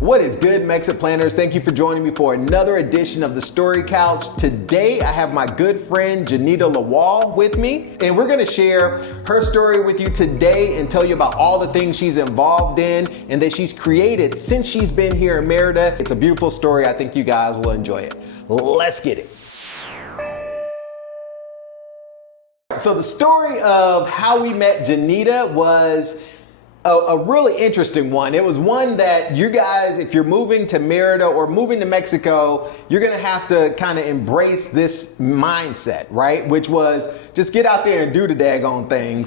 What is good, MexitPlanners? Thank you for joining me for another edition of the Story Couch. Today, I have my good friend Jenita Lawal with me, and we're gonna share her story with you today and tell you about all the things she's involved in and that she's created since she's been here in Merida. It's a beautiful story. I think you guys will enjoy it. Let's get it. So the story of how we met Jenita was a really interesting one. It was one that you guys, if you're moving to Merida or moving to Mexico, you're gonna have to kind of embrace this mindset, right? Which was just get out there and do the daggone thing.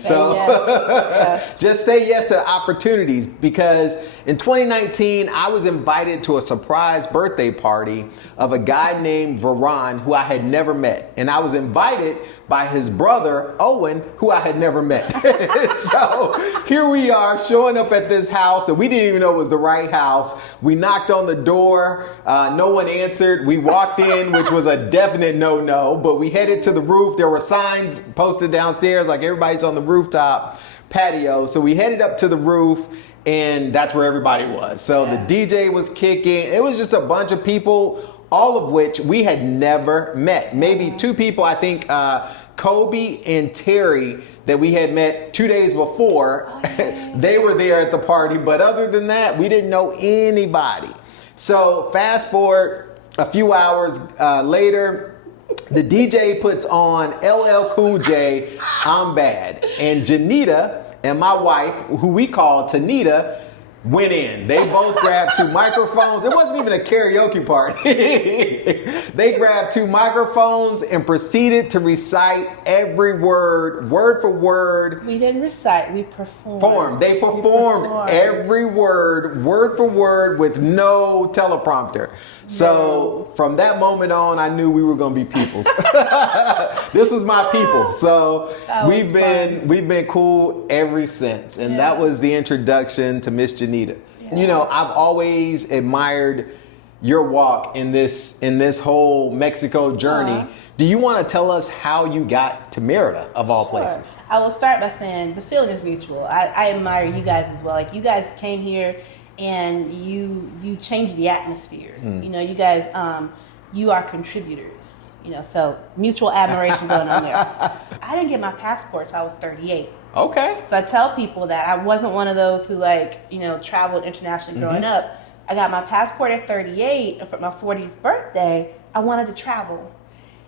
Just say yes to the opportunities, because in 2019, I was invited to a surprise birthday party of a guy named Veron, who I had never met. And I was invited by his brother, Owen, who I had never met. So here we are showing up at this house that we didn't even know was the right house. We knocked on the door, no one answered. We walked in, which was a definite no-no, but we headed to the roof. There were signs posted downstairs like everybody's on the rooftop patio. So we headed up to the roof, and that's where everybody was. So the DJ was kicking. It was just a bunch of people, all of which we had never met. Maybe two people, I think, Kobe and Terry, that we had met 2 days before. They were there at the party, but other than that, we didn't know anybody. So fast forward a few hours later, the DJ puts on LL Cool J, I'm Bad. And Jenita and my wife, who we call Tanita, went in. They both grabbed two microphones. It wasn't even a karaoke party. They grabbed two microphones and proceeded to recite every word for word. We didn't recite, we performed. They performed every word for word with no teleprompter. So from that moment on, I knew we were going to be peoples. This was my people. So we've been cool ever since. And that was the introduction to Miss Jenita. Yeah. You know, I've always admired your walk in this whole Mexico journey. Do you want to tell us how you got to Merida, of all places? I will start by saying the feeling is mutual. I admire you guys as well. Like, you guys came here and you changed the atmosphere. You know, you guys, you are contributors. You know, so mutual admiration going on there. I didn't get my passport till I was 38. Okay. So I tell people that I wasn't one of those who, like, you know, traveled internationally growing up. I got my passport at 38, and for my 40th birthday, I wanted to travel.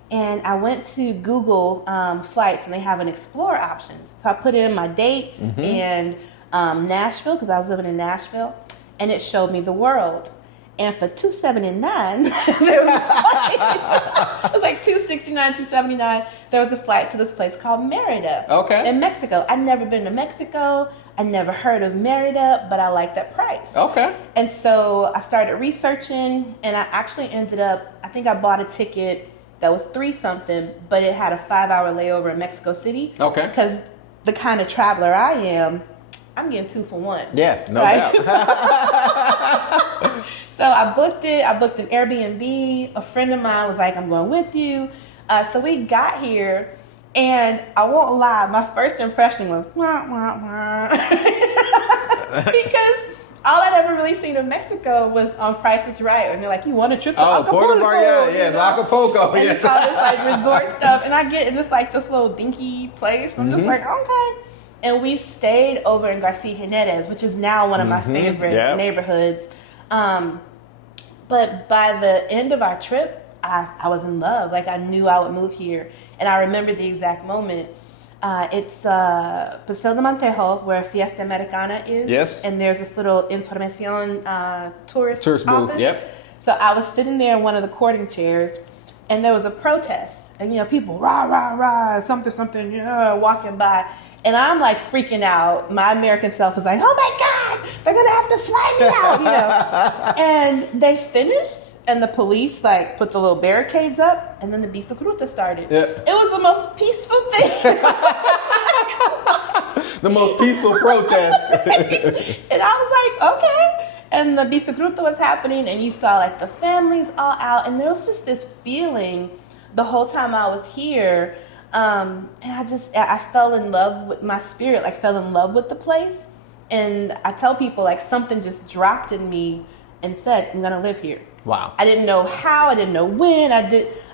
And I went to Google flights, and they have an explore option. So I put in my dates and Nashville, because I was living in Nashville, and it showed me the world. And for $279, there was a flight. It was like $269, $279. There was a flight to this place called Merida. Okay. In Mexico. I'd never been to Mexico. I never heard of Merida, but I liked that price. Okay. And so I started researching, and I actually ended up, I think I bought a ticket that was $3-something, but it had a 5-hour layover in Mexico City. Okay. Because the kind of traveler I am, I'm getting 2 for 1. Yeah, no doubt. So I booked it. I booked an Airbnb. A friend of mine was like, I'm going with you. So we got here, and I won't lie, my first impression was, wah, wah, wah. Because all I'd ever really seen of Mexico was on Price is Right. And they're like, you want a trip to Acapulco? Acapulco. And it's all this like resort stuff. And I get in this little dinky place. I'm just like, okay. And we stayed over in Garcia Jimenez, which is now one of my favorite neighborhoods. But by the end of our trip, I was in love. Like, I knew I would move here. And I remember the exact moment. It's Paseo de Montejo, where Fiesta Americana is. Yes. And there's this little Informacion tourist booth. Office. Yep. So I was sitting there in one of the courting chairs, and there was a protest. And, you know, people, rah, rah, rah, something, something, yeah, walking by. And I'm like freaking out. My American self was like, oh my God, they're going to have to fly me out, you know. And they finished, and the police like put the little barricades up, and then the Bisa Cruta started. Yeah. It was the most peaceful thing. The most peaceful protest. And I was like, okay. And the Bisa Cruta was happening, and you saw like the families all out, and there was just this feeling the whole time I was here. And I fell in love with my spirit, like fell in love with the place. And I tell people like something just dropped in me and said, I'm going to live here. Wow. I didn't know how, I didn't know when,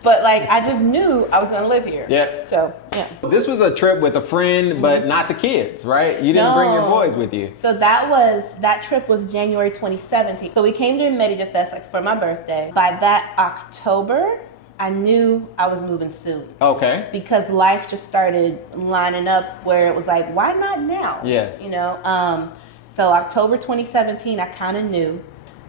but like I just knew I was going to live here. Yeah. So, yeah. This was a trip with a friend, but not the kids, right? You didn't bring your boys with you. So that trip was January 2017. So we came to Merida Fest like for my birthday. By that October, I knew I was moving soon. Okay. Because life just started lining up where it was like, why not now? Yes. You know. So October 2017, I kind of knew.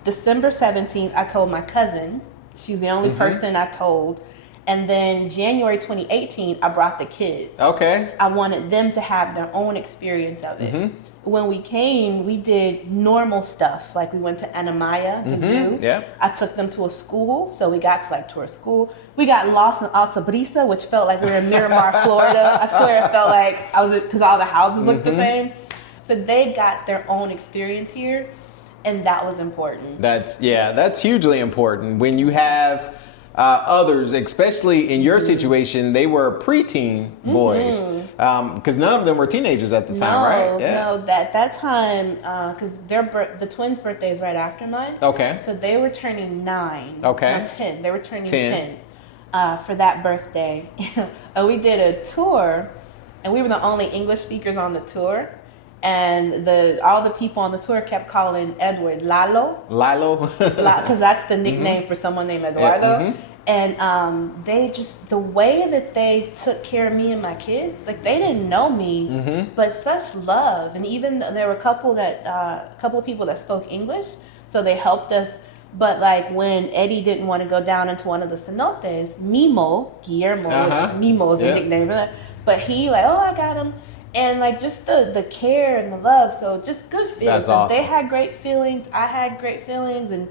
December 17th, I told my cousin. She's the only person I told. And then January 2018, I brought the kids. Okay. I wanted them to have their own experience of it. When we came, we did normal stuff. Like we went to Anamaya, the zoo. Yeah. I took them to a school. So we got to like tour school. We got lost in Alta Brisa, which felt like we were in Miramar, Florida. I swear it felt like I was, because all the houses looked the same. So they got their own experience here. And that was important. That's hugely important when you have others, especially in your situation, they were preteen boys, because none of them were teenagers at the time, right? Yeah. No, that time, because the twins' birthday is right after mine. Okay. So they were turning 9. Okay. Not 10. They were turning 10 for that birthday. And we did a tour, and we were the only English speakers on the tour. And all the people on the tour kept calling Edward Lalo. Because that's the nickname for someone named Eduardo. And they just, the way that they took care of me and my kids, like they didn't know me, but such love. And even there were a couple of people that spoke English, so they helped us. But like when Eddie didn't want to go down into one of the cenotes, Guillermo, which Mimo is a nickname for that, but he like, I got him. And like just the care and the love, so just good feelings. That's awesome. They had great feelings, I had great feelings, and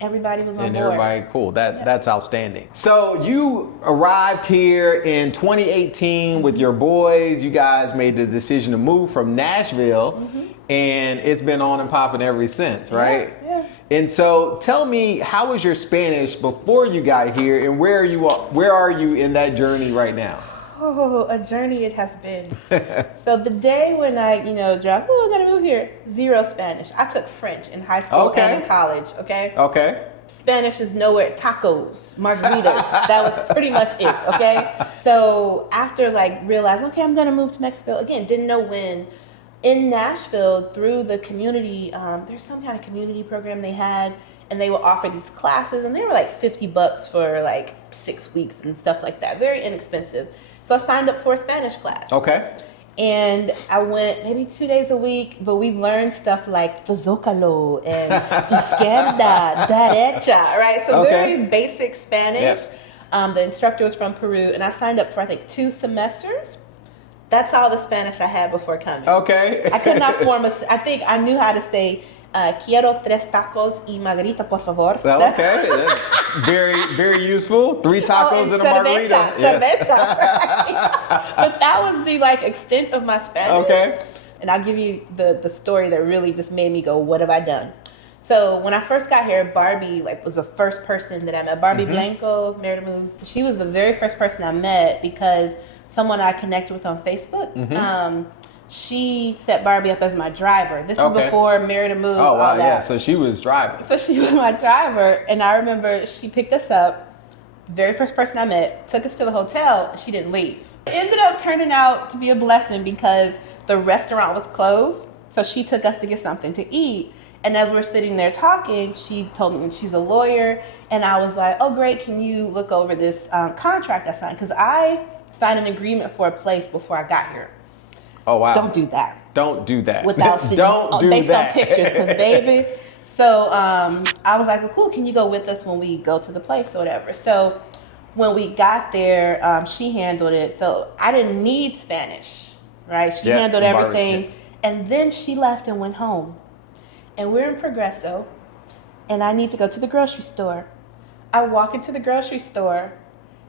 everybody was on board. And everybody cool. That's outstanding. So you arrived here in 2018 with your boys. You guys made the decision to move from Nashville, and it's been on and popping ever since, right? Yeah. And so tell me, how was your Spanish before you got here, and where are you in that journey right now? Oh, a journey it has been. So the day when I, dropped, I gotta move here, 0 Spanish. I took French in high school and in college, okay? Okay. Spanish is nowhere, tacos, margaritas. That was pretty much it, okay? So after realizing, okay, I'm gonna move to Mexico, again, didn't know when. In Nashville, through the community, there's some kind of community program they had, and they would offer these classes, and they were like $50 for 6 weeks and stuff like that. Very inexpensive. So I signed up for a Spanish class. Okay. And I went maybe 2 days a week, but we learned stuff like the Zócalo and izquierda, derecha, right? So very basic Spanish. Yep. The instructor was from Peru, and I signed up for, I think, 2 semesters. That's all the Spanish I had before coming. Okay. I could not I think I knew how to say, quiero 3 tacos y margarita, por favor. Okay, that's very, very useful. 3 tacos and a margarita. Cerveza, right? But that was the extent of my Spanish. Okay. And I'll give you the story that really just made me go, what have I done? So when I first got here, Barbie was the first person that I met. Barbie Blanco, Merida Mexico. She was the very first person I met because someone I connected with on Facebook. She set Barbie up as my driver. This is before Merida moved. Oh, wow, yeah. So she was driving. So she was my driver. And I remember she picked us up. Very first person I met. Took us to the hotel. And she didn't leave. It ended up turning out to be a blessing because the restaurant was closed. So she took us to get something to eat. And as we're sitting there talking, she told me she's a lawyer. And I was like, oh, great. Can you look over this contract I signed? Because I signed an agreement for a place before I got here. Oh, wow. Don't do that. Don't do that. Without seeing, based on pictures, because baby. So I was like, well, cool, can you go with us when we go to the place or whatever? So when we got there, she handled it. So I didn't need Spanish, right? She handled everything. And then she left and went home. And we're in Progreso, and I need to go to the grocery store. I walk into the grocery store,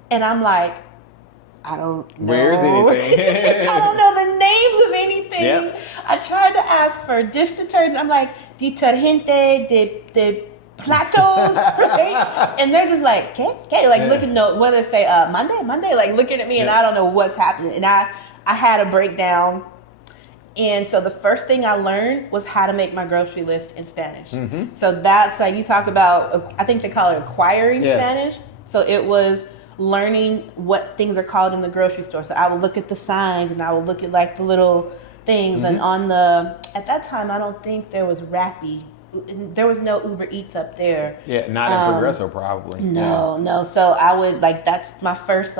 and I'm like, I don't know. Where's anything? I don't know the names of anything. Yep. I tried to ask for dish detergent. I'm like, detergente, de platos, right? And they're just like, okay, looking, what do they say? Monday, looking at me, and I don't know what's happening. And I had a breakdown, And so the first thing I learned was how to make my grocery list in Spanish. So that's like, you talk about, I think they call it acquiring Spanish. So it was learning what things are called in the grocery store. So I would look at the signs and I would look at like the little things. And at that time, I don't think there was Rappi. There was no Uber Eats up there. Yeah, not in Progresso probably. No. So I would that's my first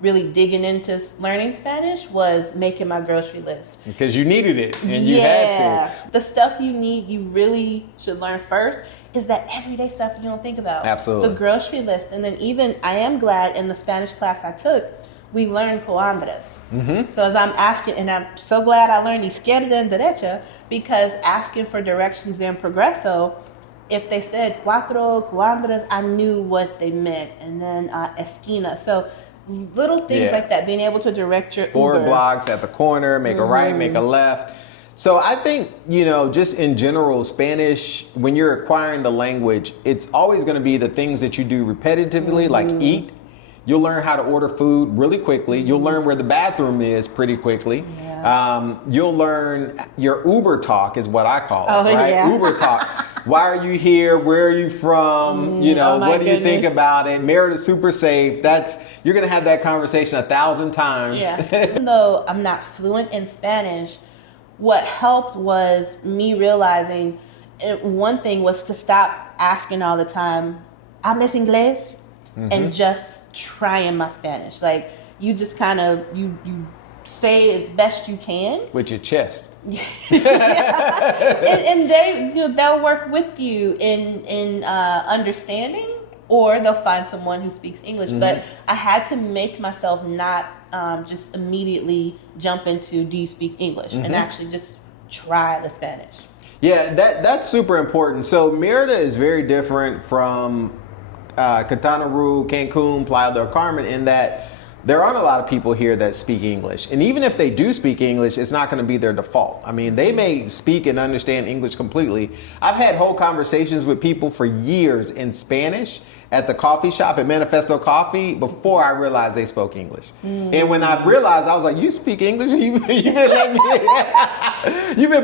really digging into learning Spanish was making my grocery list. Because you needed it and you had to. The stuff you really should learn first is that everyday stuff you don't think about. Absolutely. The grocery list. And then even, I am glad in the Spanish class I took, we learned cuandras. So as I'm asking, and I'm so glad I learned izquierda and derecha, because asking for directions in Progresso, if they said cuatro, cuandras, I knew what they meant. And then esquina. So little things like that, being able to direct your 4 Uber. blocks at the corner, make a right, make a left. So I think, just in general, Spanish, when you're acquiring the language, it's always going to be the things that you do repetitively, like eat. You'll learn how to order food really quickly. You'll learn where the bathroom is pretty quickly. You'll learn your Uber talk is what I call it, right? Yeah. Uber talk. Why are you here? Where are you from? What do you think about it? Merida's super safe. You're going to have that conversation 1,000 times. Yeah. Even though I'm not fluent in Spanish, what helped was me realizing one thing was to stop asking all the time, ¿hablas inglés? And just trying my Spanish. Like, you just kind of, you say as best you can. With your chest. And they, they'll work with you in understanding, or they'll find someone who speaks English. But I had to make myself not just immediately jump into, do you speak English? And actually just try the Spanish. Yeah, that's super important. So Merida is very different from Quintana Roo, Cancun, Playa del Carmen, in that there aren't a lot of people here that speak English. And even if they do speak English, it's not going to be their default. I mean, they may speak and understand English completely. I've had whole conversations with people for years in Spanish at the coffee shop at Manifesto Coffee before I realized they spoke English. And when I realized, I was like, you speak English? You've been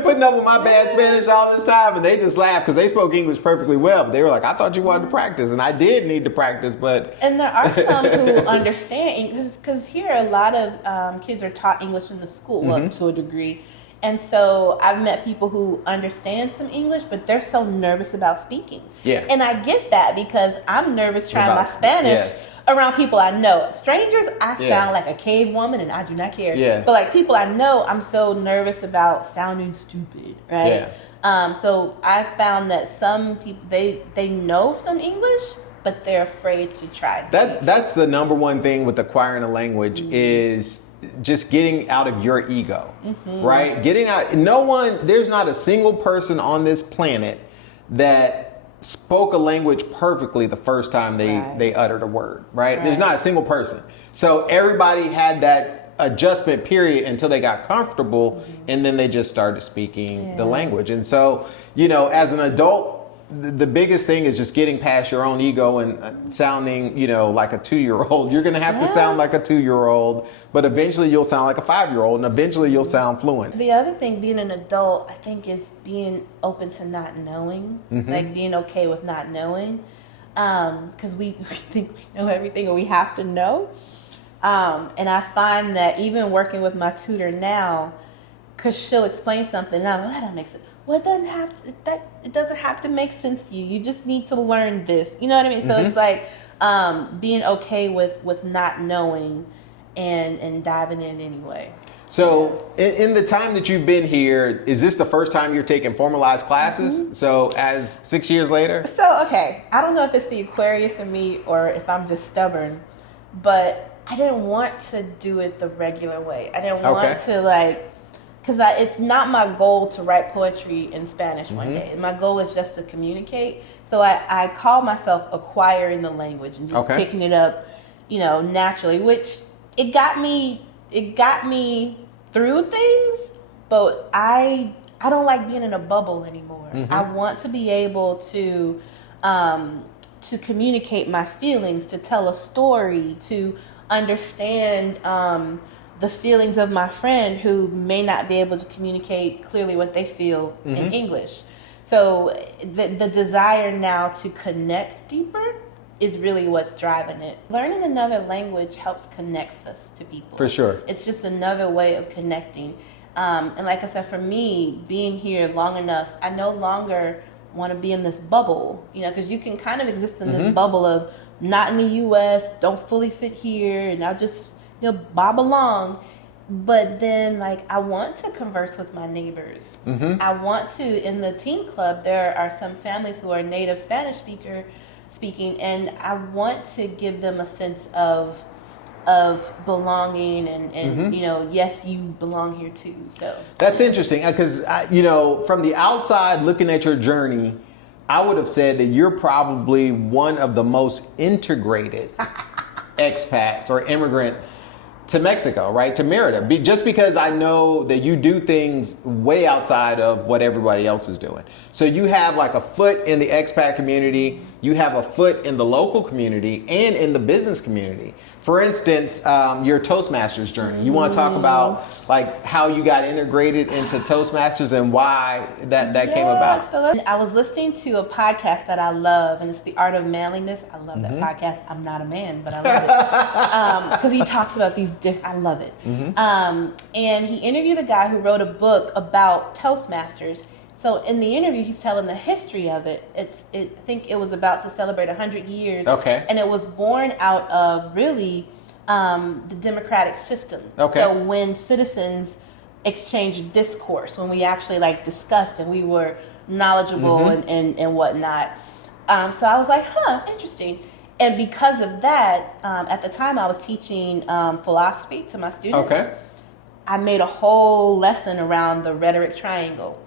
putting up with my bad Spanish all this time. And they just laughed because they spoke English perfectly well. But they were like, I thought you wanted to practice. And I did need to practice, but... And there are some who understand, because here a lot of kids are taught English in the school up to a degree. And so I've met people who understand some English, but they're so nervous about speaking. Yeah. And I get that, because I'm nervous trying my Spanish around people I know. Strangers, I sound like a cave woman and I do not care. Yeah. But like people I know, I'm so nervous about sounding stupid, right? Yeah. So I found that some people, they know some English, but they're afraid to try. That's the number one thing with acquiring a language is just getting out of your ego, right? Getting out. There's not a single person on this planet that spoke a language perfectly the first time they uttered a word, right? There's not a single person. So everybody had that adjustment period until they got comfortable, and then they just started speaking the language. And so, as an adult, the biggest thing is just getting past your own ego and sounding, like a 2-year-old. You're going to have to sound like a 2-year-old, but eventually you'll sound like a 5-year-old, and eventually you'll sound fluent. The other thing, being an adult, I think, is being open to not knowing, like being okay with not knowing, because we think we know everything and we have to know. And I find that even working with my tutor now, because she'll explain something, and I'm like, that don't make sense. Well, it doesn't have to make sense to you. You just need to learn this. You know what I mean? So it's like being okay with not knowing and diving in anyway. So in the time that you've been here, is this the first time you're taking formalized classes? So as 6 years later? So, okay, I don't know if it's the Aquarius in me or if I'm just stubborn, but I didn't want to do it the regular way. I didn't want to because it's not my goal to write poetry in Spanish one day. My goal is just to communicate. So I call myself acquiring the language and just picking it up, naturally, which it got me through things, but I don't like being in a bubble anymore. I want to be able to communicate my feelings, to tell a story, to understand the feelings of my friend who may not be able to communicate clearly what they feel in English. So the desire now to connect deeper is really what's driving it. Learning another language helps connect us to people. For sure. It's just another way of connecting. And like I said, for me, being here long enough, I no longer want to be in this bubble, because you can kind of exist in this bubble of not in the U.S., don't fully fit here, and I'll just, bob along. But then, like, I want to converse with my neighbors. I want to, in the teen club, there are some families who are native Spanish speaking, and I want to give them a sense of belonging and yes, you belong here too. So that's interesting because from the outside looking at your journey, I would have said that you're probably one of the most integrated expats or immigrants to Mexico, right? To Merida. Just because I know that you do things way outside of what everybody else is doing. So you have like a foot in the expat community, you have a foot in the local community and in the business community. For instance, your Toastmasters journey. You want to talk about like how you got integrated into Toastmasters and why that came about? So I was listening to a podcast that I love, and it's The Art of Manliness. I love that podcast. I'm not a man, but I love it because he talks about these I love it. And he interviewed a guy who wrote a book about Toastmasters. So in the interview, he's telling the history of it. I think it was about to celebrate 100 years. Okay. And it was born out of really the democratic system. Okay. So when citizens exchanged discourse, when we actually like discussed and we were knowledgeable and whatnot. So I was like, interesting. And because of that, at the time I was teaching philosophy to my students. Okay. I made a whole lesson around the rhetoric triangle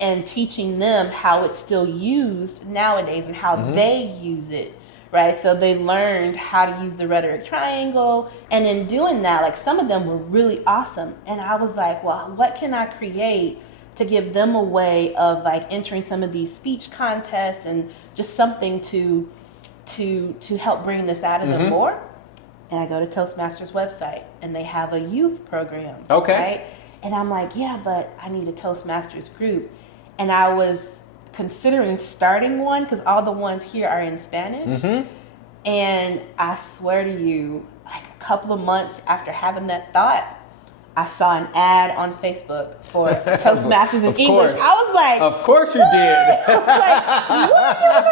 and teaching them how it's still used nowadays and how they use it, right? So they learned how to use the rhetoric triangle. And in doing that, like some of them were really awesome. And I was like, well, what can I create to give them a way of like entering some of these speech contests and just something to help bring this out of them more? And I go to Toastmasters website and they have a youth program, right? And I'm like, yeah, but I need a Toastmasters group. And I was considering starting one because all the ones here are in Spanish. And I swear to you, like a couple of months after having that thought, I saw an ad on Facebook for Toastmasters in English. I was like, of course you did. I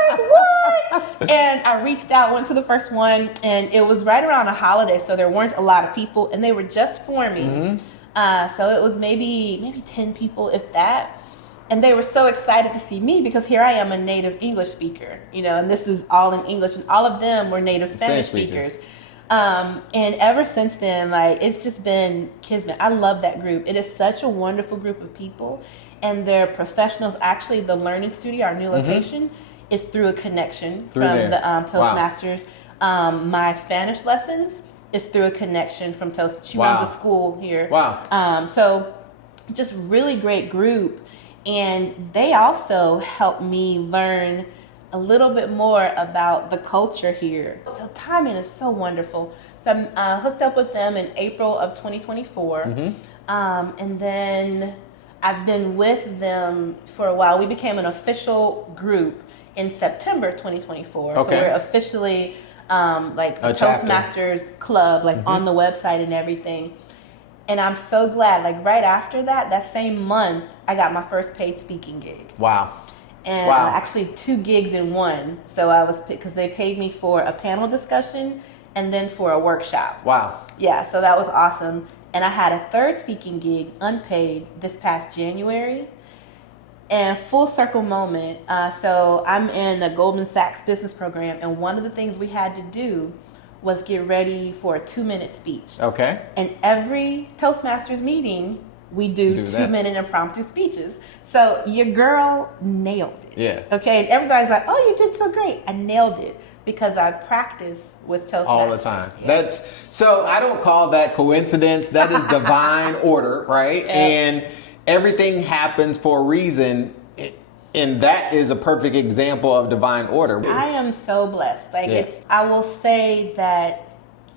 was like, what? And I reached out, went to the first one, and it was right around a holiday, so there weren't a lot of people, and they were just forming. So it was maybe 10 people, if that. And they were so excited to see me because here I am, a native English speaker, and this is all in English, and all of them were native Spanish speakers. And ever since then, like, it's just been kismet. I love that group. It is such a wonderful group of people, and they're professionals. Actually, the Learning Studio, our new location, is through a connection from the Toastmasters. My Spanish lessons is through a connection from Toast. She runs a school here. So just really great group. And they also helped me learn a little bit more about the culture here. So timing is so wonderful. So I hooked up with them in April of 2024. And then I've been with them for a while. We became an official group in September 2024. So we're officially like a Toastmasters club, like on the website and everything. And I'm so glad, like right after that same month, I got my first paid speaking gig. And actually 2 gigs in one. So I was, because they paid me for a panel discussion and then for a workshop. Yeah, so that was awesome. And I had a third speaking gig, unpaid, this past January. And full circle moment. So I'm in a Goldman Sachs business program. And one of the things we had to do was get ready for a 2-minute speech. And every Toastmasters meeting, we do 2-minute impromptu speeches. So your girl nailed it. And everybody's like, oh, you did so great. I nailed it because I practice with Toastmasters. All the time. So I don't call that coincidence. That is divine order, right? And everything happens for a reason. And that is a perfect example of divine order. I am so blessed. Like I will say that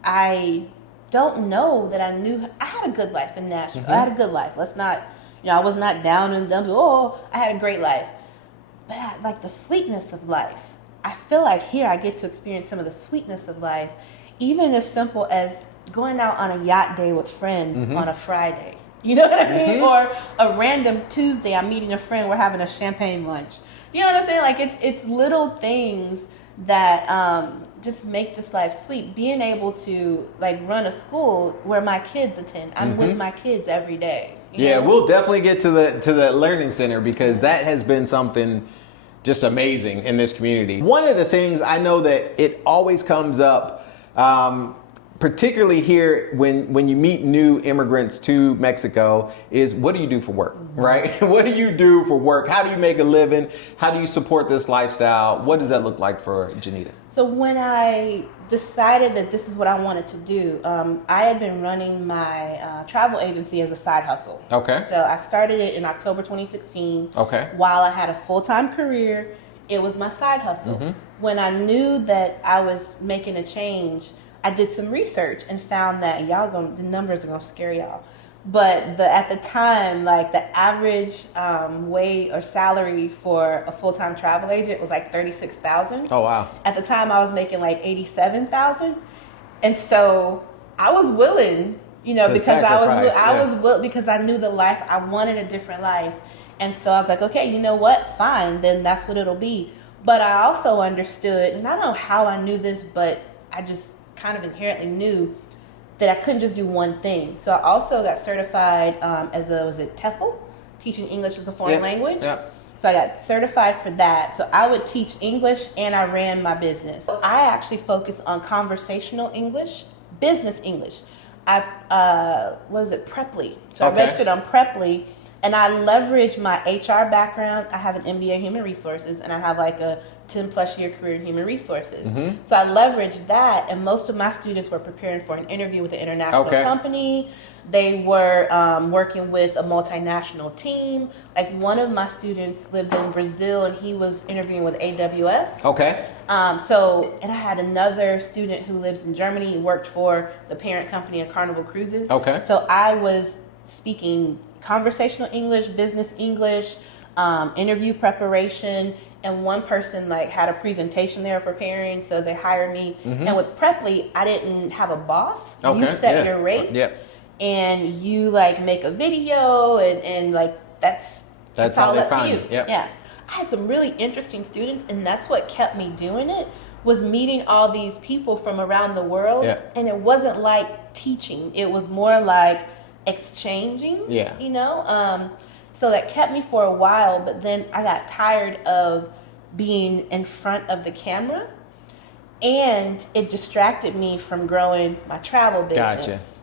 I don't know that I knew I had a good life in Nashville. I had a good life. Let's not, I was not down in the dumps. Oh, I had a great life. But like the sweetness of life. I feel like here I get to experience some of the sweetness of life, even as simple as going out on a yacht day with friends on a Friday. You know what I mean? Or a random Tuesday, I'm meeting a friend, we're having a champagne lunch. You know what I'm saying? Like it's little things that just make this life sweet. Being able to like run a school where my kids attend. I'm with my kids every day. You know? We'll definitely get to the learning center, because that has been something just amazing in this community. One of the things I know that it always comes up, particularly here when you meet new immigrants to Mexico, is what do you do for work, right? What do you do for work? How do you make a living? How do you support this lifestyle? What does that look like for Jenita? So when I decided that this is what I wanted to do, I had been running my travel agency as a side hustle. Okay. So I started it in October 2016. Okay. While I had a full-time career, it was my side hustle. When I knew that I was making a change, I did some research and found that the numbers are gonna scare y'all. But at the time, like the average wage or salary for a full-time travel agent was like $36,000. Oh wow! At the time, I was making like $87,000, and so I was willing, because I was willing because I knew the life I wanted, a different life, and so I was like, okay, you know what? Fine, then that's what it'll be. But I also understood, and I don't know how I knew this, but I just kind of inherently knew that I couldn't just do one thing. So I also got certified as a TEFL, teaching English as a foreign language. Yeah. So I got certified for that. So I would teach English and I ran my business. So I actually focus on conversational English, business English. Preply. So I registered on Preply, and I leverage my HR background. I have an MBA in human resources, and I have like a 10 plus year career in human resources. So I leveraged that, and most of my students were preparing for an interview with an international company. They were working with a multinational team. Like one of my students lived in Brazil, and he was interviewing with AWS. And I had another student who lives in Germany. He worked for the parent company of Carnival Cruises. So I was speaking conversational English, business English, interview preparation, and one person like had a presentation they were preparing, so they hired me. And with Preply, I didn't have a boss. You set your rate, and you like make a video, and like that's all up to you. I had some really interesting students, and that's what kept me doing it, was meeting all these people from around the world. And it wasn't like teaching, it was more like exchanging. So that kept me for a while, but then I got tired of being in front of the camera, and it distracted me from growing my travel business.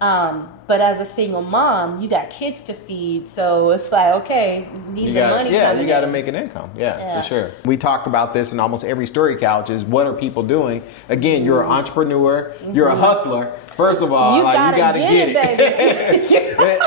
But as a single mom, you got kids to feed, so it's like, okay, you got money coming in. You got to make an income. For sure. We talk about this in almost every story couch, is what are people doing? Again, you're an entrepreneur, you're a hustler. First of all, you gotta get it. Baby.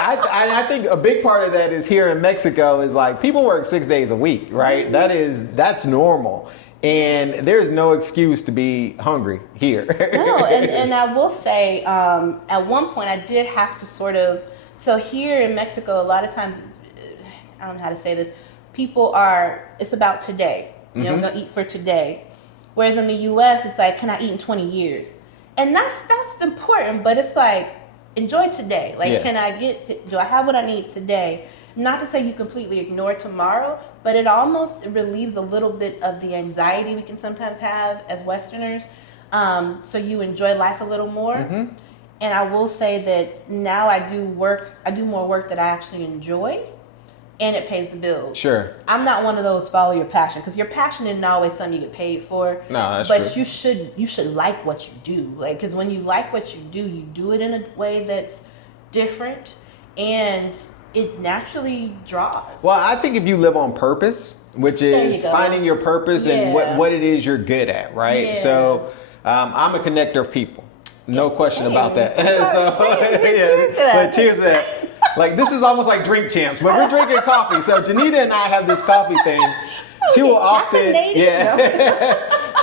I think a big part of that is here in Mexico is like people work 6 days a week, right? That's normal. And there's no excuse to be hungry here. No, and I will say, at one point I did have to so here in Mexico, a lot of times, I don't know how to say this, it's about today. I'm going to eat for today. Whereas in the U.S., it's like, can I eat in 20 years? And that's important, but it's like, enjoy today. Like, do I have what I need today? Not to say you completely ignore tomorrow, but it almost relieves a little bit of the anxiety we can sometimes have as Westerners. So you enjoy life a little more. And I will say that now I do more work that I actually enjoy, and it pays the bills. Sure. I'm not one of those follow your passion, because your passion isn't always something you get paid for. No, that's true. But you should like what you do. Like, because when you like what you do it in a way that's different, and it naturally draws. Well, I think if you live on purpose, which is finding your purpose and what it is you're good at, right? Yeah. So I'm a connector of people. No question about that. Cheers to that. Like, this is almost like drink champs, but we're drinking coffee. So Jenita and I have this coffee thing. She will often,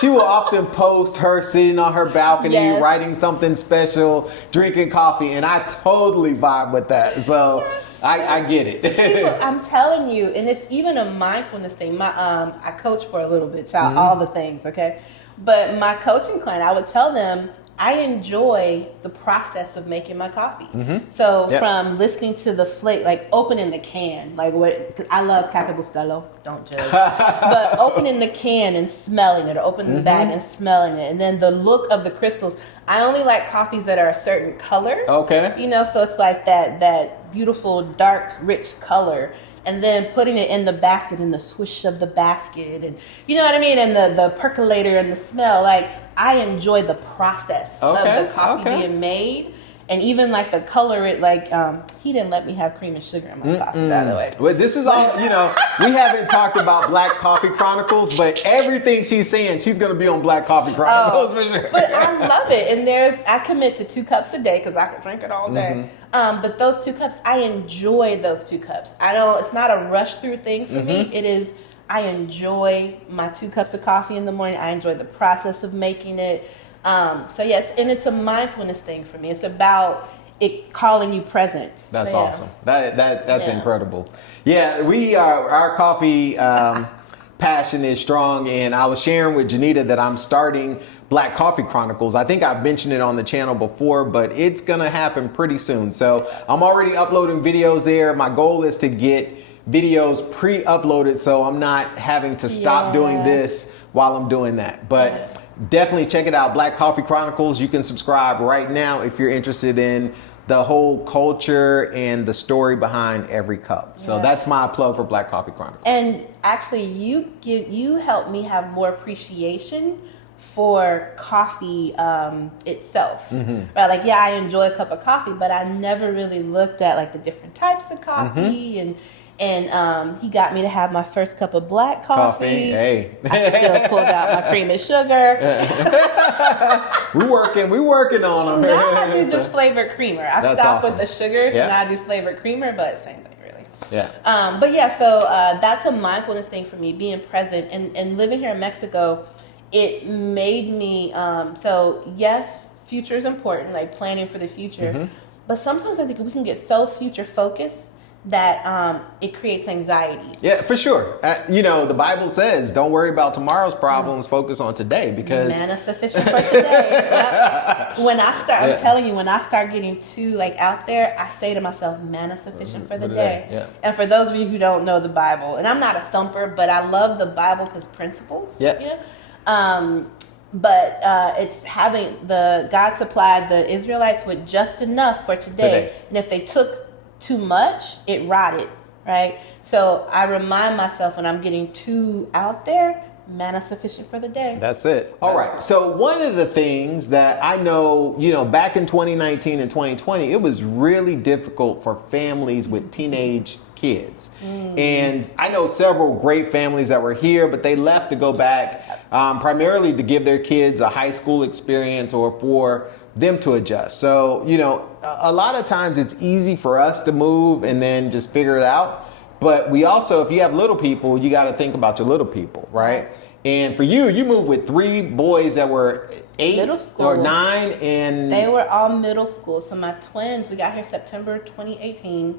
she will often post her sitting on her balcony, Yes. writing something special, drinking coffee, and I totally vibe with that. So I get it. People, I'm telling you, and it's even a mindfulness thing. My I coach for a little bit, child, all the things, okay? But my coaching client, I would tell them, I enjoy the process of making my coffee. So from listening to the flake, like opening the can, like what, cause I love Cafe Bustelo, don't judge. But opening the can and smelling it, or opening the bag and smelling it. And then the look of the crystals. I only like coffees that are a certain color. Okay. You know, so it's like that beautiful, dark, rich color. And then putting it in the basket and the swish of the basket, and you know what I mean, and the percolator and the smell. Like, I enjoy the process of the coffee being made, and even like the color. It like he didn't let me have cream and sugar in my coffee, by the way. Well, this is all, you know, we haven't talked about Black Coffee Chronicles, but everything she's saying, she's going to be on Black Coffee Chronicles for sure. But I love it, and I commit to 2 cups a day because I can drink it all day. But those 2 cups, I enjoy those 2 cups. It's not a rush through thing for me. It is, I enjoy my 2 cups of coffee in the morning. I enjoy the process of making it. So yeah, it's a mindfulness thing for me. It's about it calling you present. That's awesome. That's incredible. Yeah, our coffee passion is strong, and I was sharing with Jenita that I'm starting Black Coffee Chronicles. I think I've mentioned it on the channel before, but it's gonna happen pretty soon. So I'm already uploading videos there. My goal is to get videos pre-uploaded so I'm not having to stop doing this while I'm doing that. But definitely check it out, Black Coffee Chronicles. You can subscribe right now if you're interested in the whole culture and the story behind every cup. So that's my plug for Black Coffee Chronicles. And actually, you help me have more appreciation for coffee itself. Right? Like, I enjoy a cup of coffee, but I never really looked at like the different types of coffee, and he got me to have my first cup of black coffee. Hey, I still pulled out my cream and sugar. we working on them. Now I do just flavored creamer. I stopped with the sugars, and now I do flavored creamer, but same thing really. So that's a mindfulness thing for me, being present and living here in Mexico. It made me so yes, future is important, like planning for the future. But sometimes I think we can get so future focused that it creates anxiety. Yeah, for sure. You know, the Bible says, don't worry about tomorrow's problems, focus on today, because man is sufficient for today. When I start, I'm telling you, when I start getting too like out there, I say to myself, man is sufficient for the day. And for those of you who don't know the Bible, and I'm not a thumper, but I love the Bible because principles. But it's having God supplied the Israelites with just enough for today. And if they took too much, it rotted, right? So I remind myself when I'm getting too out there, manna sufficient for the day. That's it. All right. So one of the things that I know, you know, back in 2019 and 2020, it was really difficult for families with teenage kids. And I know several great families that were here, but they left to go back primarily to give their kids a high school experience or for them to adjust. So, you know, a lot of times it's easy for us to move and then just figure it out. But we also, if you have little people, you got to think about your little people, right? And for you moved with 3 boys that were 8 middle school. Or 9, and they were all middle school. So my twins, we got here September 2018.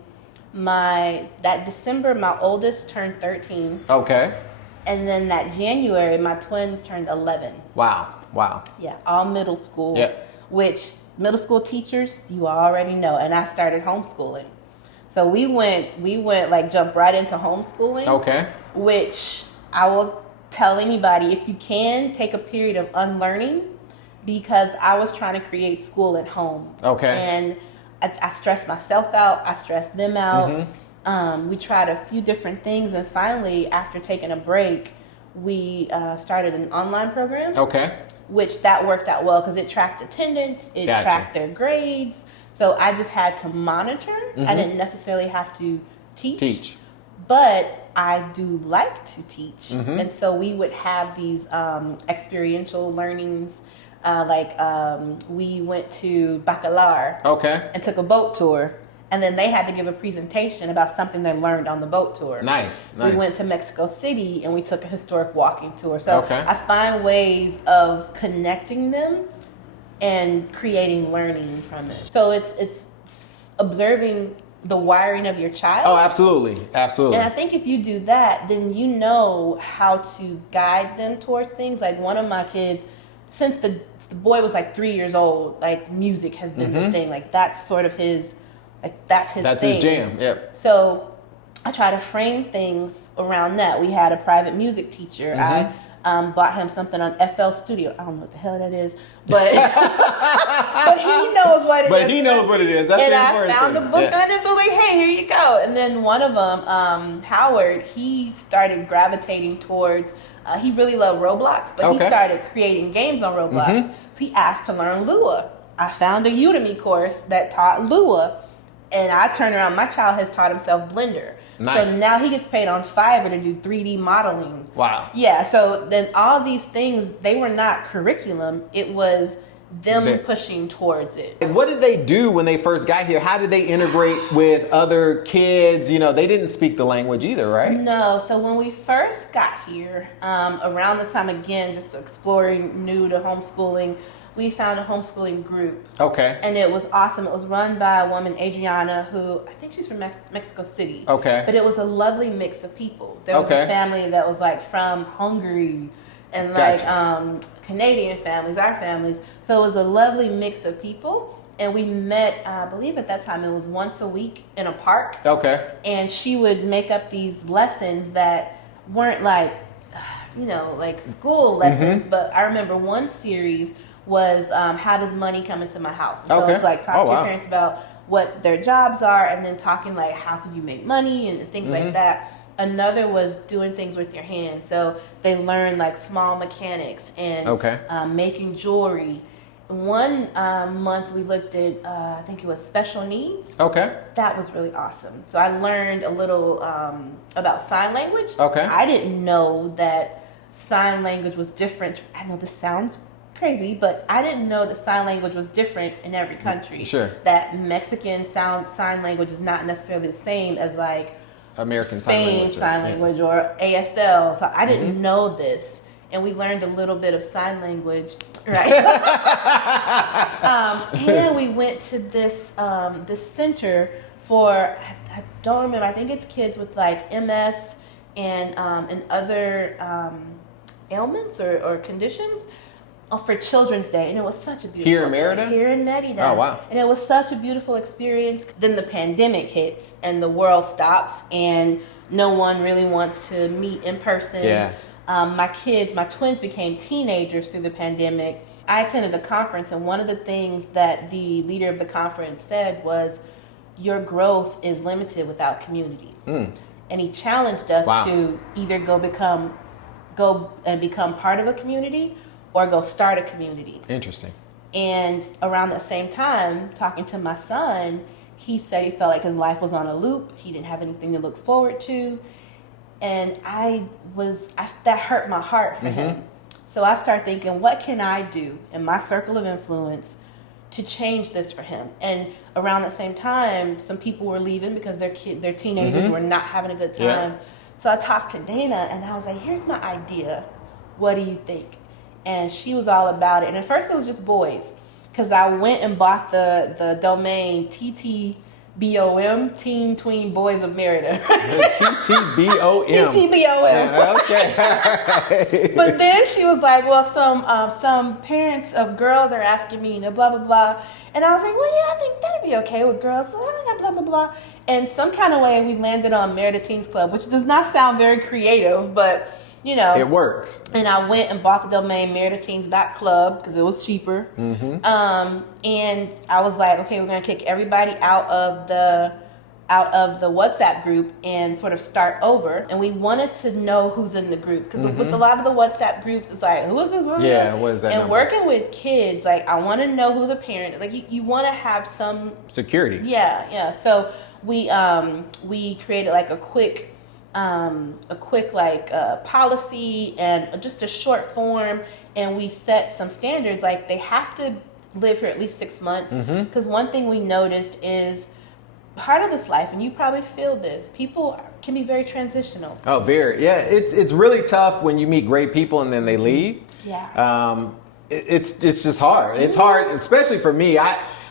That December, my oldest turned 13. Okay. And then that January, my twins turned 11. Wow. Yeah, all middle school. Which middle school teachers, you already know. And I started homeschooling. So we went like jumped right into homeschooling. Okay. Which I will tell anybody, if you can, take a period of unlearning, because I was trying to create school at home. Okay. And I stressed myself out. I stressed them out. We tried a few different things. And finally, after taking a break, we started an online program. Okay. Which that worked out well because it tracked attendance. It tracked their grades. So I just had to monitor. I didn't necessarily have to teach. But I do like to teach. And so we would have these experiential learnings. We went to Bacalar and took a boat tour. And then they had to give a presentation about something they learned on the boat tour. Nice. We went to Mexico City and we took a historic walking tour. So I find ways of connecting them and creating learning from it. So it's observing the wiring of your child. Oh, absolutely. Absolutely. And I think if you do that, then you know how to guide them towards things. Like one of my kids, since the boy was like 3 years old, like music has been the thing. Like that's sort of his, like that's his That's thing. his jam, yep. So I try to frame things around that. We had a private music teacher. I bought him something on FL Studio. I don't know what the hell that is, but but he knows what it is. But he knows what it is. That's and the I important found thing. a book on it, so like, hey, here you go. And then one of them, Howard, he started gravitating towards. He really loved Roblox, but he started creating games on Roblox. So he asked to learn Lua. I found a Udemy course that taught Lua, and I turned around. My child has taught himself Blender. Nice. So now he gets paid on Fiverr to do 3D modeling. Wow. Yeah, so then all these things, they were not curriculum. It was them pushing towards it. And what did they do when they first got here? How did they integrate with other kids? You know, they didn't speak the language either, right? No, so when we first got here, around the time, again, just exploring new to homeschooling, we found a homeschooling group. Okay. And it was awesome. It was run by a woman, Adriana, who I think she's from Mexico City. Okay. But it was a lovely mix of people. There was a family that was like from Hungary and like Canadian families, our families. So it was a lovely mix of people. And we met, I believe at that time, it was once a week in a park. Okay. And she would make up these lessons that weren't like, you know, like school lessons. But I remember one series was how does money come into my house? And so it's like talking to your parents about what their jobs are, and then talking like how can you make money and things like that. Another was doing things with your hands. So they learned like small mechanics and making jewelry. One month we looked at, I think it was special needs. Okay. That was really awesome. So I learned a little about sign language. Okay. I didn't know that sign language was different. I know this sounds crazy, but I didn't know that sign language was different in every country. Sure. That Mexican sign language is not necessarily the same as like American Spain sign language or ASL. So I didn't know this, and we learned a little bit of sign language, right? And we went to this this center for I don't remember. I think it's kids with like MS and other ailments or conditions. For Children's Day, and it was such a beautiful Here in Merida? Here in Merida. Oh, wow. And it was such a beautiful experience. Then the pandemic hits and the world stops and no one really wants to meet in person. Yeah. My twins became teenagers through the pandemic. I attended a conference, and one of the things that the leader of the conference said was, your growth is limited without community. And he challenged us to either go and become part of a community or go start a community. Interesting. And around the same time, talking to my son, he said he felt like his life was on a loop. He didn't have anything to look forward to. And that hurt my heart for him. So I started thinking, what can I do in my circle of influence to change this for him? And around the same time, some people were leaving because their teenagers were not having a good time. Yeah. So I talked to Dana, and I was like, here's my idea. What do you think? And she was all about it. And at first it was just boys, because I went and bought the domain TTBOM, Teen Tween Boys of Merida. TTBOM. TTBOM. Okay. But then she was like, well, some parents of girls are asking me, blah, blah, blah. And I was like, well, yeah, I think that'd be okay with girls. So I got blah, blah, blah. And some kind of way we landed on Merida Teens Club, which does not sound very creative, but you know, it works. And I went and bought the domain meridateens.club because it was cheaper. And I was like, okay, we're gonna kick everybody out of the WhatsApp group and sort of start over. And we wanted to know who's in the group, because with a lot of the WhatsApp groups, it's like, who is this? What is that? And number? Working with kids, like, I want to know who the parent. Like, you want to have some security. Yeah. So we created like a quick policy and just a short form, and we set some standards, like they have to live here at least 6 months, because one thing we noticed is part of this life, and you probably feel this, people can be very transitional. Oh, very. Yeah, it's really tough when you meet great people and then they leave. Yeah. It's just hard. It's hard, especially for me.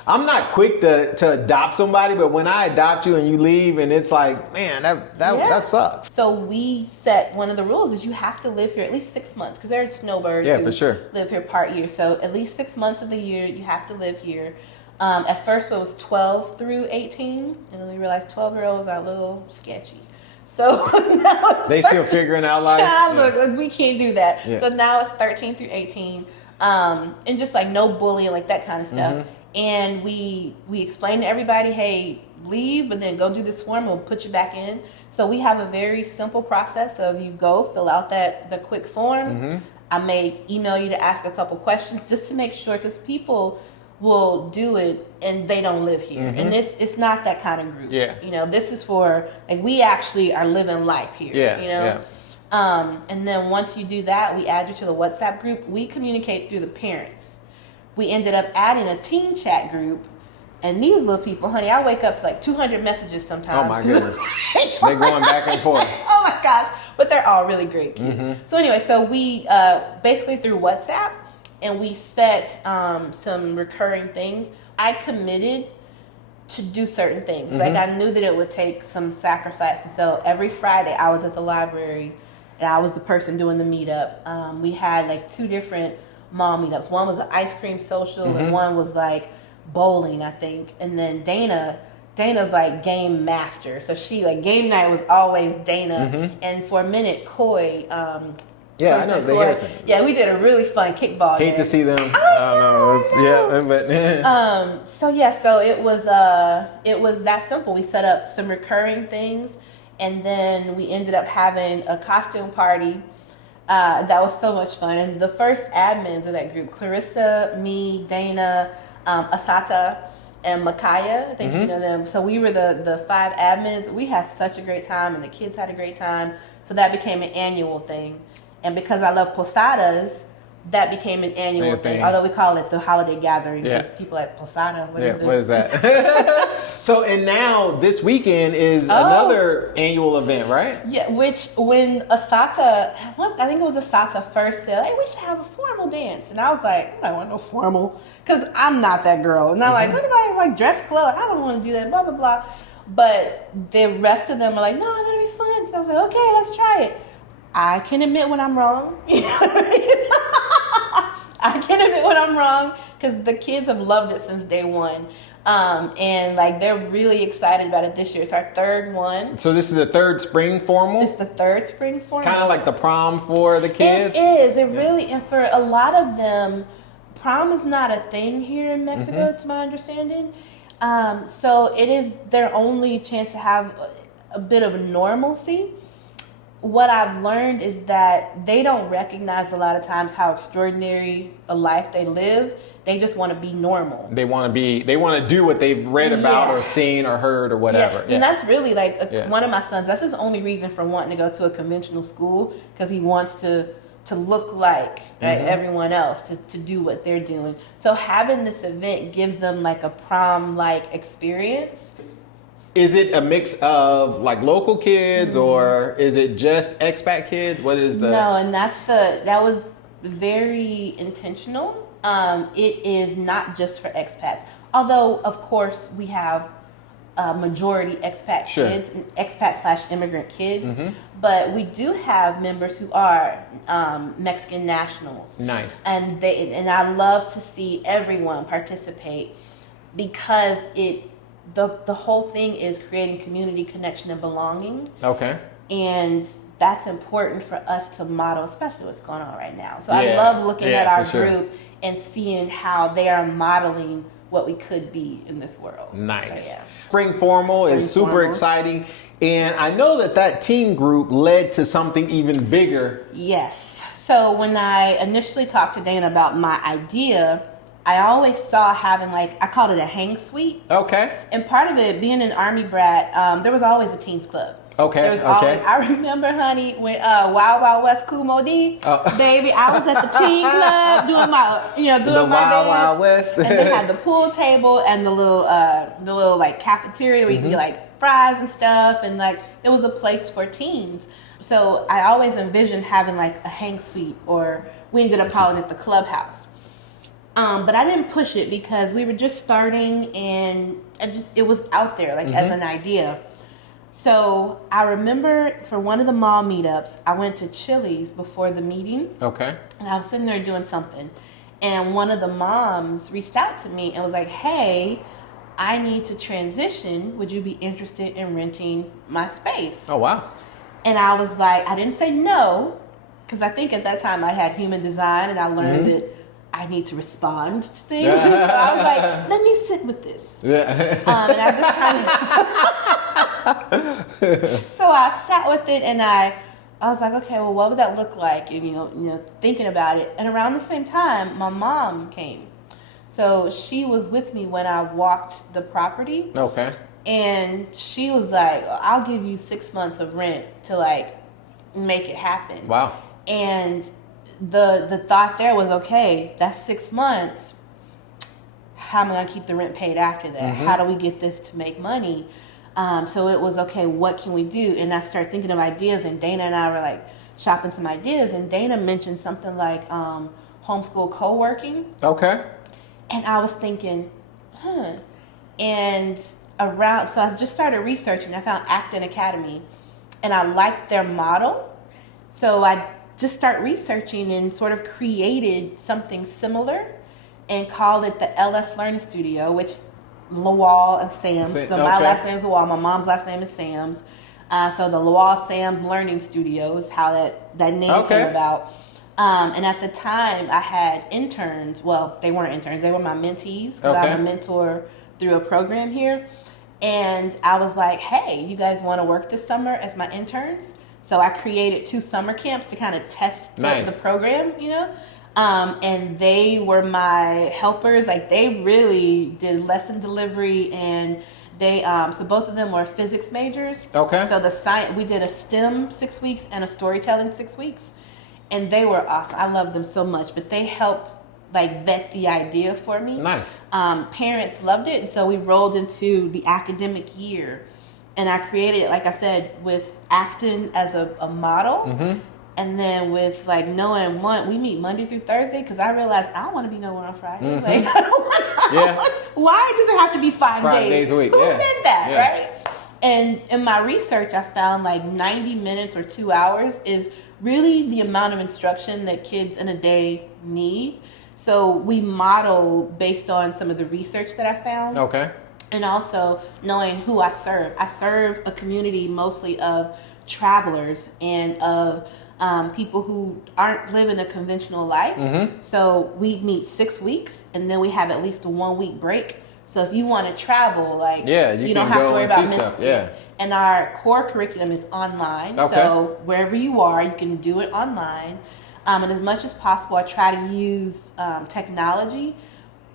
I'm not quick to adopt somebody, but when I adopt you and you leave, and it's like, man, that sucks. So we set, one of the rules is you have to live here at least 6 months, because there are snowbirds who for sure. live here part year. So at least 6 months of the year you have to live here. At first it was 12 through 18, and then we realized 12-year-olds are a little sketchy. So now they still figuring out life. Look, we can't do that. Yeah. So now it's 13 through 18, and just like no bullying, like that kind of stuff. Mm-hmm. And we explain to everybody, hey, leave, but then go do this form, we'll put you back in. So we have a very simple process of you go fill out the quick form. Mm-hmm. I may email you to ask a couple questions just to make sure, because people will do it and they don't live here. Mm-hmm. And it's not that kind of group. Yeah. You know, this is for, like, we actually are living life here. Yeah. You know? Yeah. And then once you do that, we add you to the WhatsApp group. We communicate through the parents. We ended up adding a teen chat group, and these little people, honey, I wake up to like 200 messages sometimes. Oh my goodness. They're going back and forth. Oh my gosh. But they're all really great kids. Mm-hmm. So anyway, so we basically through WhatsApp, and we set some recurring things. I committed to do certain things. Mm-hmm. Like I knew that it would take some sacrifice. And so every Friday I was at the library and I was the person doing the meetup. We had like 2 different mom meetups. One was an ice cream social, mm-hmm. and one was like bowling, I think. And then Dana's like game master. So she, like, game night was always Dana. Mm-hmm. And for a minute, Coy, yeah, I know. Yeah, we did a really fun kickball Hate game. To see them. Yeah, but so it was that simple. We set up some recurring things, and then we ended up having a costume party. That was so much fun. And the first admins of that group, Clarissa, me, Dana, Asata, and Makaya, I think mm-hmm. you know them. So we were the 5 admins. We had such a great time, and the kids had a great time. So that became an annual thing. And because I love posadas, that became an annual thing. Although we call it the holiday gathering, because people at Posada, what is that? So, and now this weekend is another annual event, right? Yeah, which when Asata, I think it was Asata first said, hey, we should have a formal dance. And I was like, I don't want no formal, because I'm not that girl. And I'm like, look at like dress clothes. I don't want to do that, blah, blah, blah. But the rest of them are like, no, that'll be fun. So I was like, okay, let's try it. I can admit when I'm wrong. I can admit when I'm wrong, because the kids have loved it since day one. And like they're really excited about it this year. It's our 3rd one. So this is the 3rd spring formal? It's the 3rd spring formal. Kind of like the prom for the kids? It is. It really, and for a lot of them, prom is not a thing here in Mexico, mm-hmm. to my understanding. So it is their only chance to have a bit of normalcy. What I've learned is that they don't recognize a lot of times how extraordinary a life they live. They just want to be normal. They want to do what they've read about or seen or heard or whatever. Yeah. And that's really like one of my sons, that's his only reason for wanting to go to a conventional school, because he wants to look like mm-hmm. everyone else, to do what they're doing. So having this event gives them like a prom-like experience. Is it a mix of like local kids mm-hmm. or is it just expat kids? What is the... No, and that was very intentional. It is not just for expats. Although, of course, we have majority expat kids, expat/immigrant kids. Mm-hmm. But we do have members who are Mexican nationals. Nice. And I love to see everyone participate, because the whole thing is creating community connection and belonging. Okay. And that's important for us to model, especially what's going on right now. So I love looking at our group and seeing how they are modeling what we could be in this world. Nice. So, Spring formal is super exciting. And I know that teen group led to something even bigger. Yes. So when I initially talked to Dana about my idea, I always saw having I called it a hang suite. Okay. And part of it, being an Army brat, there was always a teens club. Okay. There was always, I remember, honey, when Wild Wild West Cool Modi, baby, I was at the teen club doing my Wild dance. Wild West. And they had the pool table and the little like cafeteria where you could get like fries and stuff, and like it was a place for teens. So I always envisioned having like a hang suite, or we ended up calling it the clubhouse. But I didn't push it because we were just starting, and it was out there like as an idea. So I remember for one of the mall meetups, I went to Chili's before the meeting. Okay. And I was sitting there doing something, and one of the moms reached out to me and was like, "Hey, I need to transition. Would you be interested in renting my space?" Oh, wow. And I was like, I didn't say no, because I think at that time I had human design, and I learned that I need to respond to things. So I was like, let me sit with this. And I just kind of, so I sat with it, and I was like, okay, well, what would that look like? And, you know, thinking about it. And around the same time, my mom came. So she was with me when I walked the property. Okay. And she was like, I'll give you 6 months of rent to like make it happen. Wow. And the thought there was, okay, that's 6 months. How am I going to keep the rent paid after that? How do we get this to make money? So it was, okay, what can we do? And I started thinking of ideas, and Dana and I were like shopping some ideas, and Dana mentioned something like homeschool co-working. Okay. And I was thinking, and so I just started researching. I found Acton Academy, and I liked their model. So I just started researching and sort of created something similar and called it the LS Learning Studio, which Lawal and Sam's. So my last name is Lawal. My mom's last name is Sam's. So the Lawal Sam's Learning Studio is how that name came about. And at the time, I had interns. Well, they weren't interns. They were my mentees, because I'm a mentor through a program here. And I was like, hey, you guys want to work this summer as my interns? So I created 2 summer camps to kind of test the program, you know? And they were my helpers. Like, they really did lesson delivery, and they, so both of them were physics majors. Okay. So we did a STEM 6 weeks and a storytelling 6 weeks. And they were awesome. I loved them so much, but they helped like vet the idea for me. Nice. Parents loved it, and so we rolled into the academic year, and I created, like I said, with Acton as a model, and then with like knowing we meet Monday through Thursday, because I realized I don't want to be nowhere on Friday. Like, I don't want why does it have to be 5 days? A week. Who said that, right? And in my research, I found like 90 minutes or 2 hours is really the amount of instruction that kids in a day need. So we model based on some of the research that I found. Okay. And also knowing who I serve. I serve a community mostly of travelers and of people who aren't living a conventional life. So we meet 6 weeks, and then we have at least a 1 week break. So if you want to travel, like, you don't have to worry about missing it. And our core curriculum is online. So wherever you are, you can do it online. And as much as possible, I try to use technology,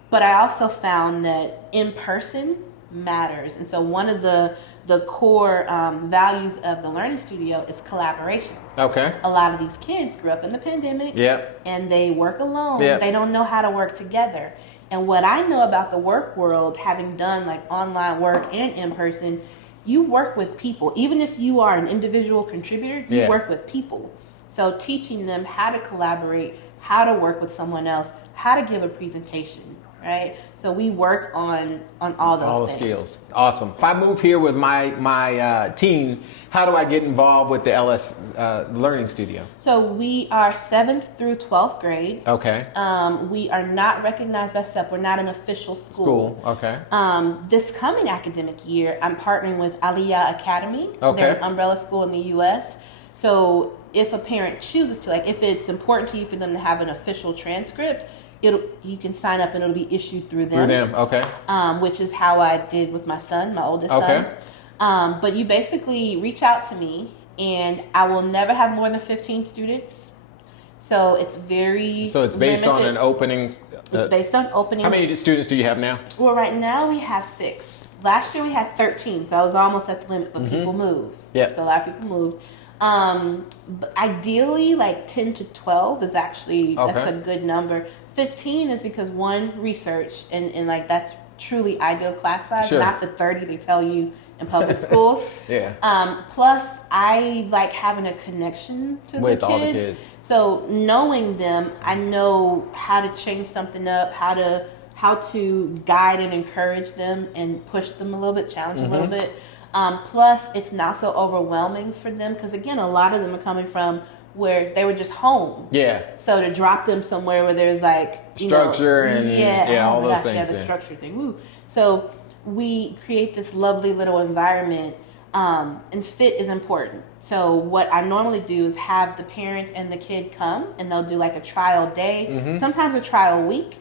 but I also found that in person matters. And so one of the core values of the Learning Studio is collaboration. Okay. A lot of these kids grew up in the pandemic, and they work alone. They don't know how to work together. And what I know about the work world, having done like online work and in person, you work with people. Even if you are an individual contributor, you work with people. So teaching them how to collaborate, how to work with someone else, how to give a presentation, right? So we work on all those things. Skills. Awesome. If I move here with my team, how do I get involved with the LS Learning Studio? So we are 7th through 12th grade. Okay. We are not recognized by SEP. We're not an official school. Okay. This coming academic year, I'm partnering with Aliyah Academy. Okay. They're an umbrella school in the U.S. So if a parent chooses to, like if it's important to you for them to have an official transcript, you can sign up and it'll be issued through them. Okay. Which is how I did with my son, my oldest son. But you basically reach out to me, and I will never have more than 15 students. So it's very So it's based limited. On an opening. It's based on opening. How many students do you have now? Well, right now we have 6. last year we had 13, so I was almost at the limit, but people move. Yeah. So a lot of people moved. But ideally, like 10 to 12 is actually, that's a good number. 15 is because one, research, and like that's truly ideal class size, not the 30 they tell you in public schools. Plus, I like having a connection to the kids. All the kids. So knowing them, I know how to change something up, how to guide and encourage them and push them a little bit, challenge them a little bit. Plus, it's not so overwhelming for them because, again, a lot of them are coming from where they were just home. Yeah. So to drop them somewhere where there's like structure and all those things. Yeah, the structure thing. Woo. So we create this lovely little environment, and fit is important. So what I normally do is have the parent and the kid come, and they'll do like a trial day, sometimes a trial week,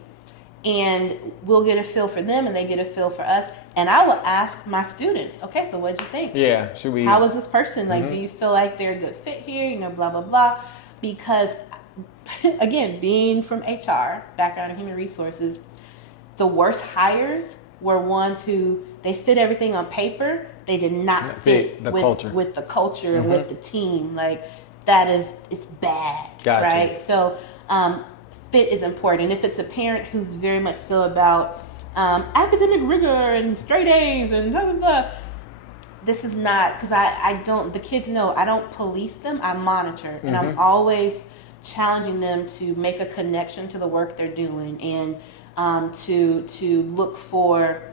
and we'll get a feel for them, and they get a feel for us. And I will ask my students, okay, so what did you think? Yeah, how was this person? Like, do you feel like they're a good fit here? You know, blah, blah, blah. Because, again, being from HR, background in human resources, the worst hires were ones who, they fit everything on paper. They did not fit the with, culture. With the culture and with the team. Like, it's bad, right? So, fit is important. And if it's a parent who's very much so about academic rigor and straight A's and blah, blah, blah, this is not, because the kids know I don't police them, I monitor. And I'm always challenging them to make a connection to the work they're doing and to look for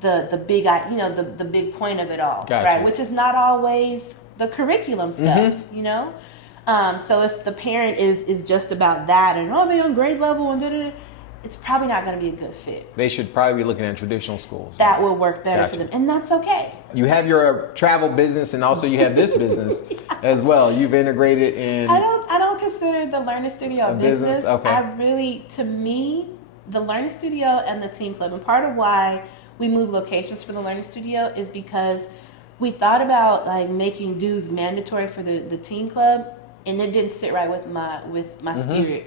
the big, the big point of it all, right? Which is not always the curriculum stuff, you know? So if the parent is just about that and, they're on grade level and da-da-da, it's probably not going to be a good fit. They should probably be looking at traditional schools. That will work better for them, and that's okay. You have your travel business, and also you have this business as well. You've integrated in. I don't consider the Learning Studio a business. Okay. I really, to me, the Learning Studio and the Teen Club, and part of why we moved locations for the Learning Studio is because we thought about like making dues mandatory for the Teen Club, and it didn't sit right with my spirit.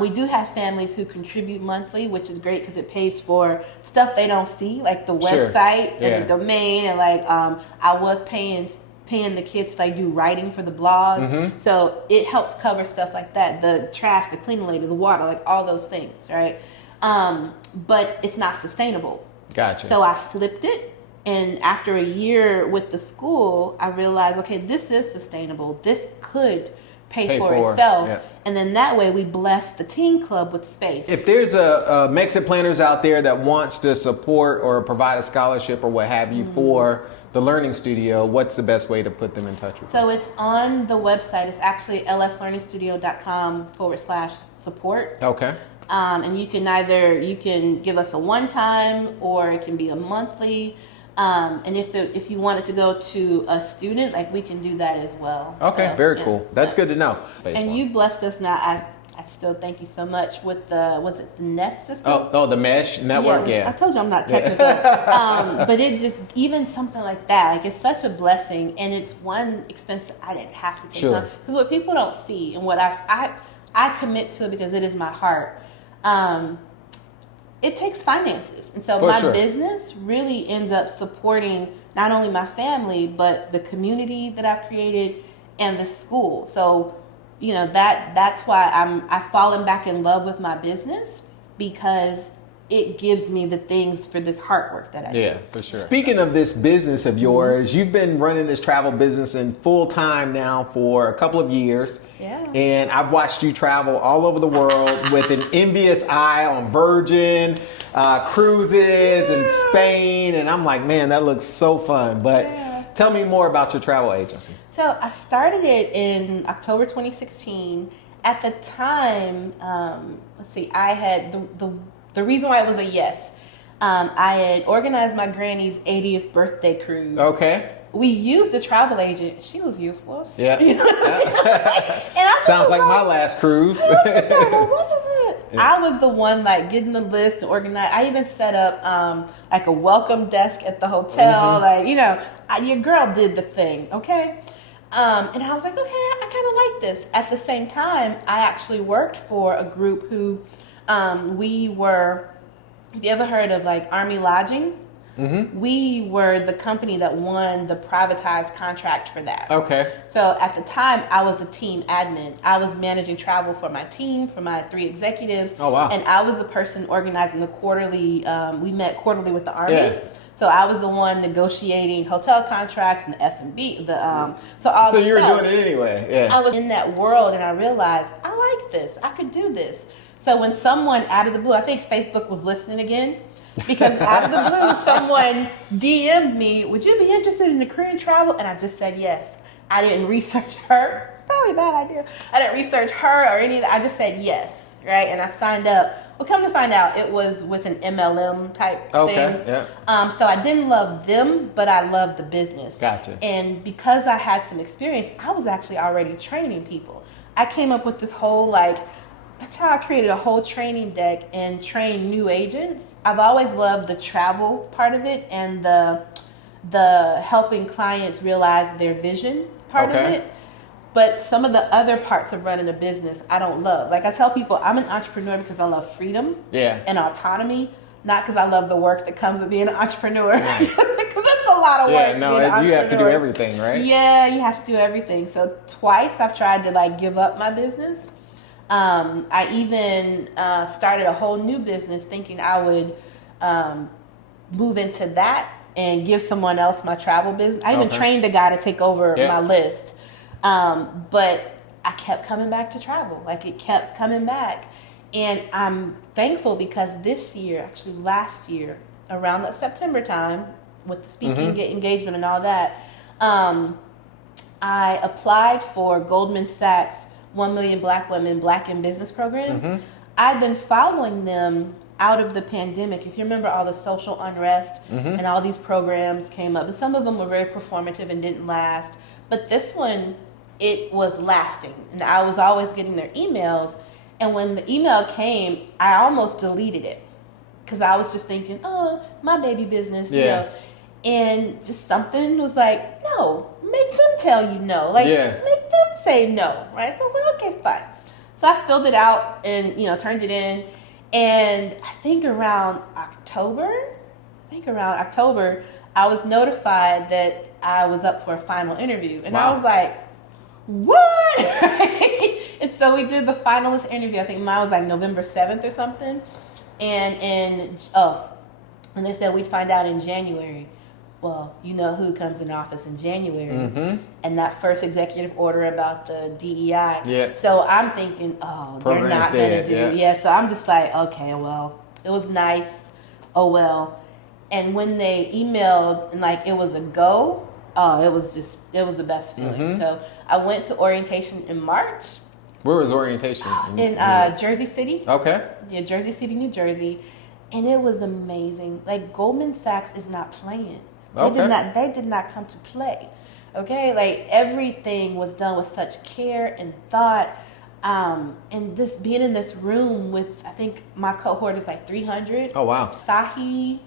We do have families who contribute monthly, which is great because it pays for stuff they don't see, like the website and the domain, and like I was paying the kids to like do writing for the blog, so it helps cover stuff like that, the trash, the cleaning lady, the water, like all those things, right? But it's not sustainable. Gotcha. So I flipped it, and after a year with the school, I realized, okay, this is sustainable. This could pay for itself. Yeah. And then that way we bless the Teen Club with space. If there's a MexitPlanners out there that wants to support or provide a scholarship or what have you for the Learning Studio, what's the best way to put them in touch with you? So it's on the website. It's actually lslearningstudio.com/support. Okay. And you can give us a one-time, or it can be a monthly. And if you wanted to go to a student, like we can do that as well. Okay, so, very cool. That's good to know. And you blessed us now. I still thank you so much with was it the Nest system? Oh, the mesh network, I told you I'm not technical. But it just, even something like that, like it's such a blessing, and it's one expense that I didn't have to take on. Because what people don't see, and what I commit to it because it is my heart, it takes finances. And so my business really ends up supporting not only my family, but the community that I've created and the school. So, that's why I've fallen back in love with my business, because it gives me the things for this hard work that I do. Yeah, for sure. Speaking of this business of yours, you've been running this travel business in full time now for a couple of years. Yeah. And I've watched you travel all over the world with an envious eye on Virgin cruises in Spain. And I'm like, man, that looks so fun. But tell me more about your travel agency. So I started it in October 2016. At the time, I had the reason why it was a yes. I had organized my granny's 80th birthday cruise. Okay. We used a travel agent. She was useless. Yeah. And I sounds like my last cruise. I was just like, well, what is it? Yeah. I was the one like getting the list and organized. I even set up like a welcome desk at the hotel. Like, your girl did the thing. Okay. And I was like, okay, I kind of like this. At the same time, I actually worked for a group who we were, have you ever heard of like Army Lodging? We were the company that won the privatized contract for that. Okay. So at the time, I was a team admin. I was managing travel for my team, for my 3 executives. Oh, wow. And I was the person organizing the quarterly, we met quarterly with the Army. Yeah. So I was the one negotiating hotel contracts and the F&B, So you were doing it anyway. Yeah. I was in that world and I realized, I like this. I could do this. So when someone out of the blue, I think Facebook was listening again, because out of the blue, someone DM'd me, would you be interested in the career in travel? And I just said yes. I didn't research her. It's probably a bad idea. I didn't research her or any of that. I just said yes, right? And I signed up. Well, come to find out, it was with an MLM type thing. Yeah. So I didn't love them, but I loved the business. Gotcha. And because I had some experience, I was actually already training people. I came up with this whole that's how I created a whole training deck and trained new agents. I've always loved the travel part of it and the helping clients realize their vision part of it. But some of the other parts of running a business I don't love. Like I tell people, I'm an entrepreneur because I love freedom and autonomy, not because I love the work that comes with being an entrepreneur. Nice. Because that's a lot of work. Yeah, no, you have to do everything, right? Yeah, you have to do everything. So twice I've tried to give up my business. I even started a whole new business thinking I would move into that and give someone else my travel business. I even trained a guy to take over my list. But I kept coming back to travel. It kept coming back. And I'm thankful because this year, actually last year, around that September time, with the speaking engagement and all that, I applied for Goldman Sachs 1 Million Black Women Black in Business program. I've been following them out of the pandemic. If you remember all the social unrest and all these programs came up, and some of them were very performative and didn't last. But this one, it was lasting. And I was always getting their emails. And when the email came, I almost deleted it. Because I was just thinking, oh, my baby business, you know. And just something was like, no, make them tell you no. Make them say no, right? So I was like, okay, fine. So I filled it out and, turned it in. And I think around October, I was notified that I was up for a final interview. And I was like, what? And so we did the finalist interview. I think mine was November 7th or something. And they said we'd find out in January. Well, you know who comes in office in January. And that first executive order about the DEI. Yeah. So I'm thinking, they're not going to do. Yeah. So I'm just like, okay, well, it was nice. Oh, well. And when they emailed and it was a go, it was the best feeling. So I went to orientation in March. Where was orientation? In Jersey City. Okay. Yeah, Jersey City, New Jersey. And it was amazing. Goldman Sachs is not playing. They did not come to play. Okay? Everything was done with such care and thought. And this being in this room with, I think my cohort is 300. Oh, wow. Sahi,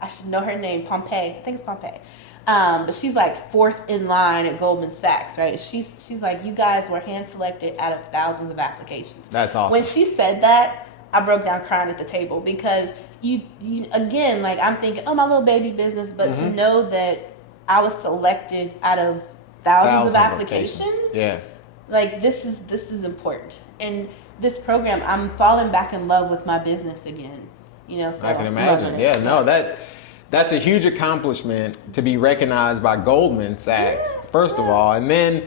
I should know her name, Pompey. I think it's Pompey. But she's 4th in line at Goldman Sachs, right? She's like, you guys were hand selected out of thousands of applications. That's awesome. When she said that, I broke down crying at the table because you again, I'm thinking, oh, my little baby business, but to know that I was selected out of thousands of applications. Yeah. This is important. And this program, I'm falling back in love with my business again. So I can imagine. Yeah, no, that's a huge accomplishment to be recognized by Goldman Sachs, first of all, and then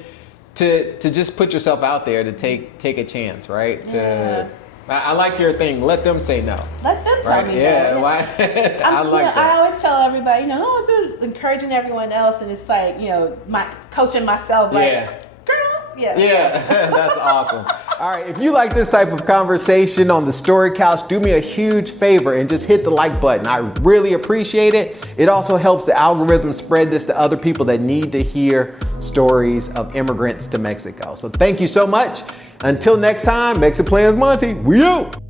to just put yourself out there to take a chance, right? Yeah. I like your thing. Let them say no. Let them tell me no. Yeah. I like that. I always tell everybody, encouraging everyone else, and it's my coaching myself, girl, yeah. That's awesome. All right, if you like this type of conversation on the Story Couch, do me a huge favor and just hit the like button. I really appreciate it. It also helps the algorithm spread this to other people that need to hear stories of immigrants to Mexico. So thank you so much. Until next time, MexitPlans Monty, we out.